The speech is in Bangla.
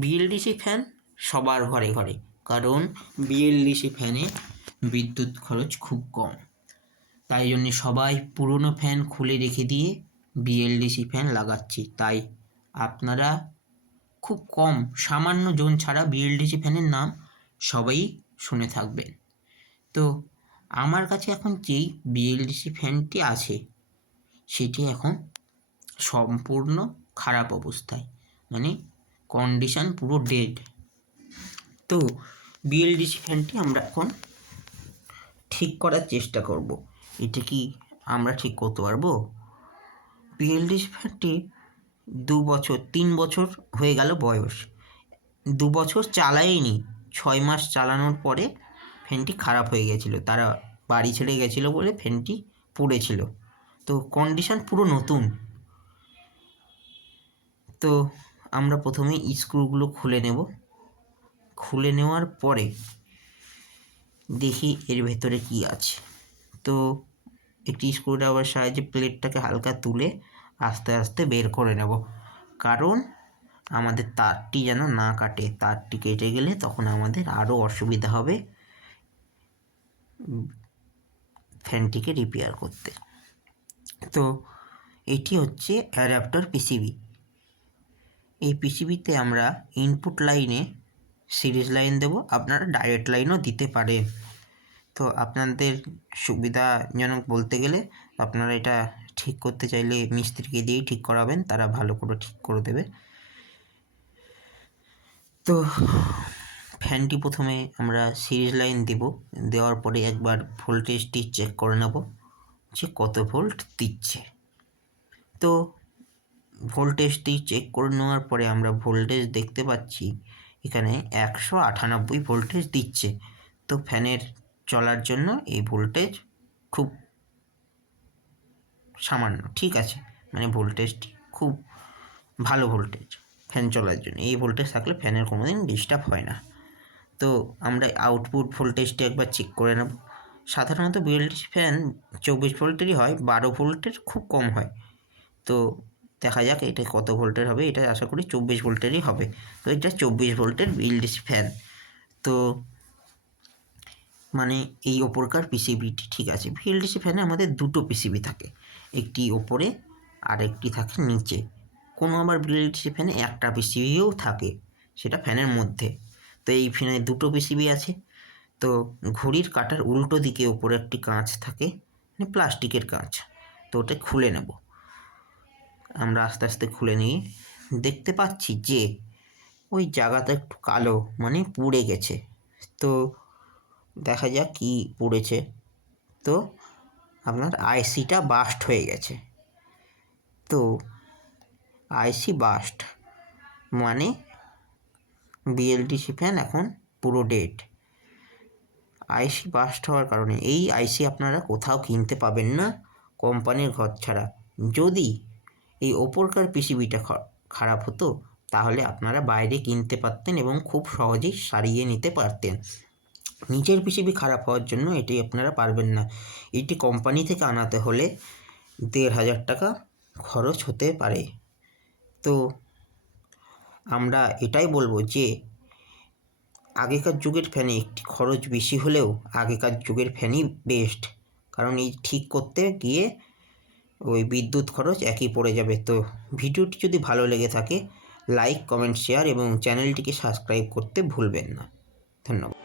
বিএলডিসি ফ্যান সবার ঘরে ঘরে, কারণ বিএলডিসি ফ্যানে বিদ্যুৎ খরচ খুব কম। তাই জন্যে সবাই পুরনো ফ্যান খুলে রেখে দিয়ে বিএলডিসি ফ্যান লাগাচ্ছি। তাই আপনারা খুব কম সামান্য জন ছাড়া বিএলডিসি ফ্যানের নাম সবাই শুনে থাকবেন। তো আমার কাছে এখন যেই বিএলডিসি ফ্যানটি আছে সেটি এখন সম্পূর্ণ খারাপ অবস্থায়, মানে কন্ডিশন পুরো ডেড। তো বিএলডিসি ফ্যানটি আমরা এখন ঠিক করার চেষ্টা করব। এটা কি আমরা ঠিক করতে পারবো? বিএলডিসি ফ্যানটি 2 বছর 3 বছর হয়ে গেল বয়স, 2 বছর চালাইনি, 6 মাস চালানোর পরে ফ্যানটি খারাপ হয়ে গেছিলো। তারা বাড়ি ছেড়ে গেছিলো বলে ফ্যানটি পড়েছিল। তো কন্ডিশন পুরো নতুন। তো আমরা প্রথমে স্ক্রুগুলো খুলে নেব। খুলে নেওয়ার পরে দেখি এর ভেতরে কি আছে। তো একটি স্ক্রুড্রাইভারের সাহায্যে প্লেটটাকে হালকা তুলে আস্তে আস্তে বের করে নেব, কারণ আমাদের তারটি যেন না কাটে। তারটি কেটে গেলে তখন আমাদের আরও অসুবিধা হবে ফ্যানটিকে রিপেয়ার করতে। তো এটি হচ্ছে অ্যাডাপ্টার পিসিবি। এই পিসিবিতে আমরা ইনপুট লাইনে সিরিজ লাইন দেব, আপনারা ডাইরেক্ট লাইনও দিতে পারেন। তো আপনাদের সুবিধাজনক বলতে গেলে আপনারা এটা ঠিক করতে চাইলে মিস্ত্রিকে দিয়েই ঠিক করাবেন, তারা ভালো করে ঠিক করে দেবে। তো ফ্যানটি প্রথমে আমরা সিরিজ লাইন দেব, দেওয়ার পরে একবার ভোল্টেজটি চেক করে নেব যে কত ভোল্ট দিচ্ছে। তো ভোল্টেজটি চেক করে নেওয়ার পরে আমরা ভোল্টেজ দেখতে পাচ্ছি এখানে 198 ভোল্টেজ দিচ্ছে। তো ফ্যানের চলার জন্য এই ভোল্টেজ খুব সামান্য ঠিক আছে, মানে ভোল্টেজটি খুব ভালো ভোল্টেজ ফ্যান চলার জন্য। এই ভোল্টেজ থাকলে ফ্যানের কোনো দিন ডিস্টার্ব হয় না। তো আমরা আউটপুট ভোল্টেজটি একবার চেক করে নেব। সাধারণত বিএলডিসি ফ্যান 24 ভোল্টেরই হয়, 12 ভোল্টের খুব কম হয়। তো দেখা যাক এটা কত ভোল্টের হবে। এটা আশা করি 24 ভোল্টেরই হবে। তো এটা 24 ভোল্টের বিএলডিসি ফ্যান। তো মানে এই ওপরকার পিসিবিটি ঠিক আছে। বিএলডিসি ফ্যানে আমাদের দুটো পিসিবি থাকে, একটি ওপরে আর একটি থাকে নিচে। কোনো আবার বিএলডিসি ফ্যানে একটা পিসিবিও থাকে, সেটা ফ্যানের মধ্যে। তো এই ফ্যানে দুটো পিসিবি আছে। তো ঘড়ির কাঁটার উল্টো দিকে ওপরে একটি কাঁচ থাকে, মানে প্লাস্টিকের কাঁচ। তো ওটা খুলে নেব। আমরা আস্তে আস্তে খুলে নিয়ে দেখতে পাচ্ছি যে ওই জায়গাটা একটু কালো, মানে পুড়ে গেছে। তো দেখা যাক কি পুড়েছে। তো আপনার আইসিটা বাস্ট হয়ে গেছে। তো আইসি বাস্ট মানে বিএলডিসি ফ্যান এখন পুরো ডেড। আইসি বাস্ট হওয়ার কারণে এই আইসি আপনারা কোথাও কিনতে পাবেন না কোম্পানির ঘর ছাড়া। যদি এই ওপরকার পিসিবিটা খারাপ হতো তাহলে আপনারা বাইরে কিনতে পারতেন এবং খুব সহজেই সারিয়ে নিতে পারতেন। নিচের পিসিবি খারাপ হওয়ার জন্য এটি আপনারা পারবেন না। এটি কোম্পানি থেকে আনাতে হলে 1500 টাকা খরচ হতে পারে। তো আমরা এটাই বলবো যে আগেকার যুগের ফ্যানে একটি খরচ বেশি হলেও আগেকার যুগের ফ্যানই বেস্ট, কারণ এই ঠিক করতে গিয়ে ওই বিদ্যুৎ খরচ একই পড়ে যাবে। তো ভিডিওটি যদি ভালো লেগে থাকে লাইক, কমেন্ট, শেয়ার এবং চ্যানেলটিকে সাবস্ক্রাইব করতে ভুলবেন না। ধন্যবাদ।